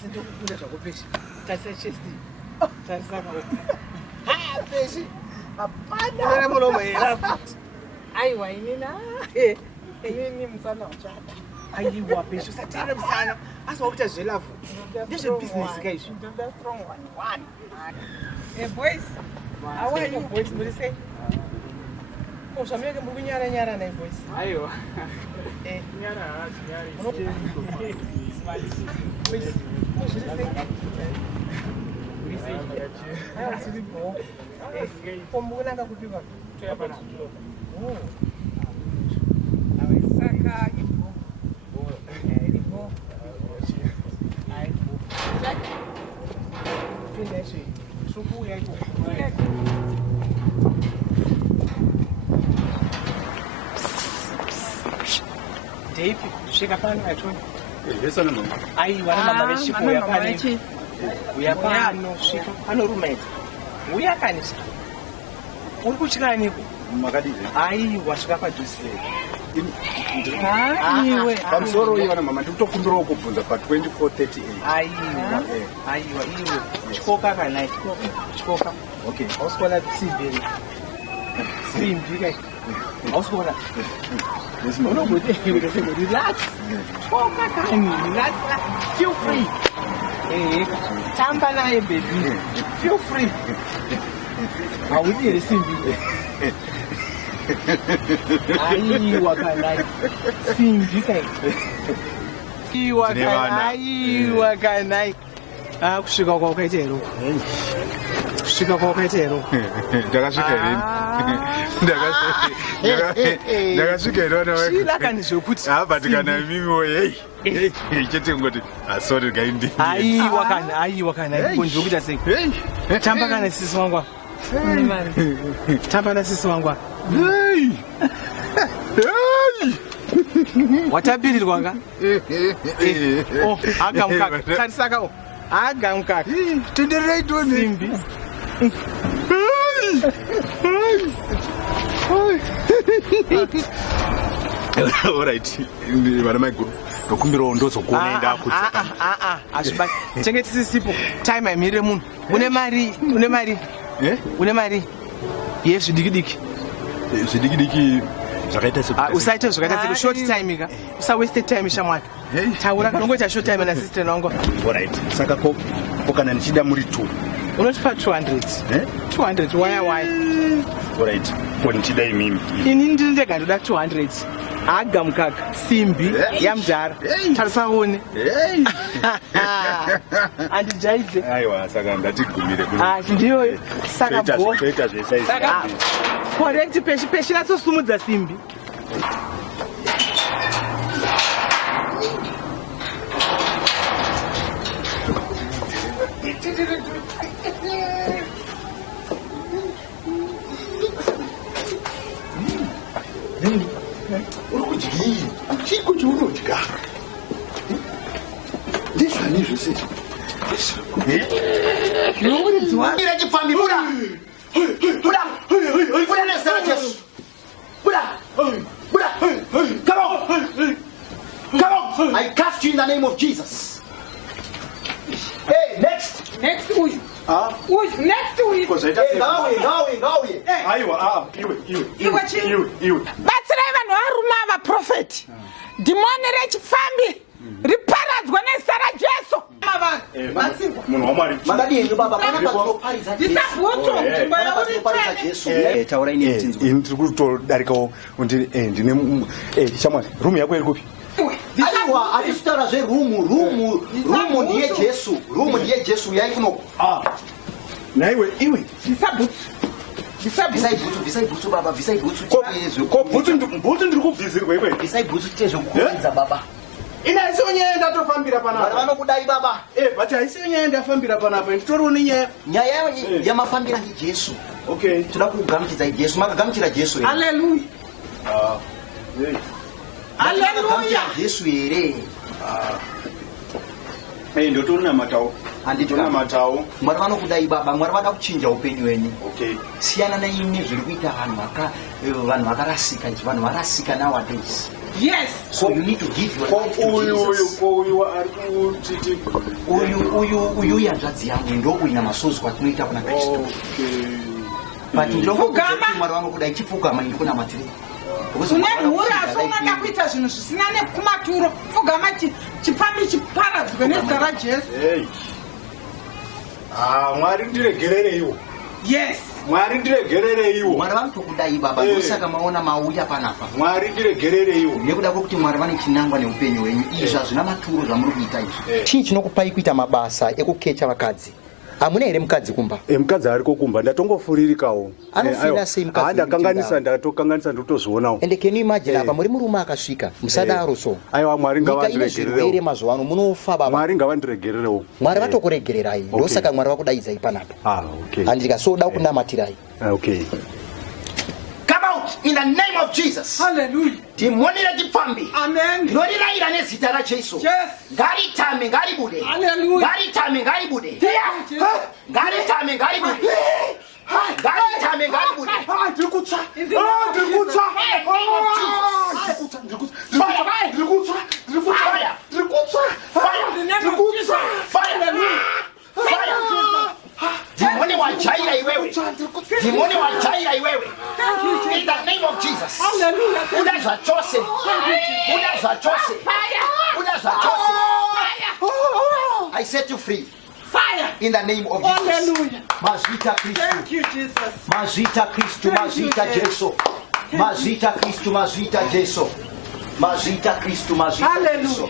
Basi ndokukunda zvakopesha. Tarisa chest. Tarisa ka. Peshi. Hapana. Nene mulomo era. Aiwa inina. Ini msana wachata. Aiwa pesha usatira msana. Asa wakuta zvelavu. Ndezve business ka izvi. The strong one. Hey boys. How are you boys? What do you say? Oh, shameke mbukunyara nyara na boys. Aiwa. Nyara. Dave, shika pano atoni. Yeso na mama. Ai wana mama veshiko uya pani. Uya pano shika pano roommate. Uya kanisa. Uri kuchikani ku? Makadi. Ai wasvika padhuze. Iwe. Pamusoro uyu wana mama ndikutokumbira kubvunza pa 2438. Aiwa iwe. Chikoka kana chikoka. Okay. Ausikola simbi. Simbi kai. Ausikola. Relax. Relax. Feel free. Tamba naye baby. Feel free. I will hear the simbi. Aiwa kana. Simbi kai. Aiwa kana. Kusvika kwakaitero. Kusvika kwakaitero. Ndakasvika rini? Ndakasvika rini? Shilakani zvokuti. But kana mimiwo hey. Chete ngoti sorry gaindi. Aiwa kana. Ndikuita sei? Tamba kana sisi wangu. Tamba na sisi wangu. Hey. Watabirirwa nga? Oh, agamukaka. Tarisaka o. Agamukaka. Tenderei doni. Simbi. Alright. Vana mai guru. Ndokumbira ndozo kuonenda kudza. Azviba. Chengeti sipo. Time imire munhu. Une mari? Une mari? Yes, zvidiki. Zvidiki. Zvakaita sekuti. Usaite zvakaita sekuti short time ka. Usa waste time shamwari. Taura kanongoita short time na sister nangu. Alright. Saka ko kana nichida muri 2. Unotipa 200. 200 why? Alright. Ko nichida imimi. Ini ndinenge ndoda 200. Agamukaka simbi yamjara. Tarisaone. Andijaidze. Aiwa saka ndatigumire kuno. Ndiyo saka bo. Toita zvesaizi. Saka correct peshi natsosumudza simbi. Chico de uno de carro. Deixa ali, José. reChipfambi, Buddha. Buddha nessa Jesus. Buddha. Come on. I cast you in the name of Jesus. Hey, next. Next week. Who's next week? Hey, now. Aiwa, iwe. Batsira vanhu varume vaprofeti. Dhimoni reChipfambi riparadzwa nezita raJesu. Munhu waMwari. Makadini baba panapa tinoparidza Jesu. Taura ine mtinzo. Ini tiri kutodarikawo ndine shamwari rumu yako iri kupi? Aiwa, atisitara zve rumu ndiye Jesu. Rumu ndiye Jesu yai kuno. Naiwe iwe. Visai butsu baba, visai butsu. Ko butsu ndiri kubvizirwa iwe. Visai butsu tezvokuridza baba. Ina isonye ndatofambira panapa. Vanokudai baba. But aisonye ndafambira panapa. Nditoriwo nenyaya. Nyaya yamafambira ndi Jesu. Okay. Toda kugamuchidza Jesu, makagamuchira Jesu. Hallelujah. Hallelujah. Jesu ere. Ndotorina matawo. Anditona matau. Mwari vanokudai baba, Mwari vada kuchinja upenyu wenyu. Okay. Siyana naimi zviri kuita vanhu vakarasika, vanhu varasika nowadays. Yes. So you need to give your life to Jesus. Uyu yanzvadzi yangu ndokuina masozi kwatinoita kuna Kristu. But ndinokuti Mwari vanokudai chipfugama ndikunamatire. Unenhura asongoda kuita zvinhu zvisina nekumaturo. Pfugama chipfambi chiparadzwe nezita raJesu. Mwari ndiregerere iwo. Yes. Mwari ndiregerere iwo. Mwari vanotokudai baba, ndosaka maona mauya panapa. Mwari ndiregerere iwo. Nekuda kwokuti Mwari vane chinangwa neupenyu hwenyu. Izvi hazvina maturo zvamuri kuita izvi. Chii chinokupai kuita mabasa ekukecha vakadzi? Hamuna here mukadzi kumba? Mukadzi ariko kumba, ndatongofuririkawo. Anofira sei mukadzi? Ndatokanganisa ndotozvionawo. And can you imagine apa muri murume akasvika, musadaro so. Aiwa, Mwari ngavandiregererewo. Ine mazuva ano munofa baba. Mwari ngavandiregererewo. Mwari vatokuregererai. Ndosaka Mwari vakudaidzai panapa. Okay. Andika so da kunamatirai. Okay. Come out in the name of Jesus. Hallelujah. Dhimoni reChipfambi. Amen. Ndinorirayira nezita raJesu. Yes. Ngaritame ngaribude. Hallelujah. Ngaritame ngaribude. Ngaritame ngaribude. Ngaritame ngaribude. Ndikutsva. Dhimoni wajaira iwewe. Dhimoni wajaira iwewe. In the name of Jesus. Hallelujah. Unaza chose. Unaza chose. Unaza chose. I set you free. Fire. In the name of Jesus. Hallelujah. Mazita Kristu. Thank you, Jesus. Mazita Kristu, mazita Jesu. Mazita Kristu, mazita Jesu. Mazita Kristu, mazita Jesu.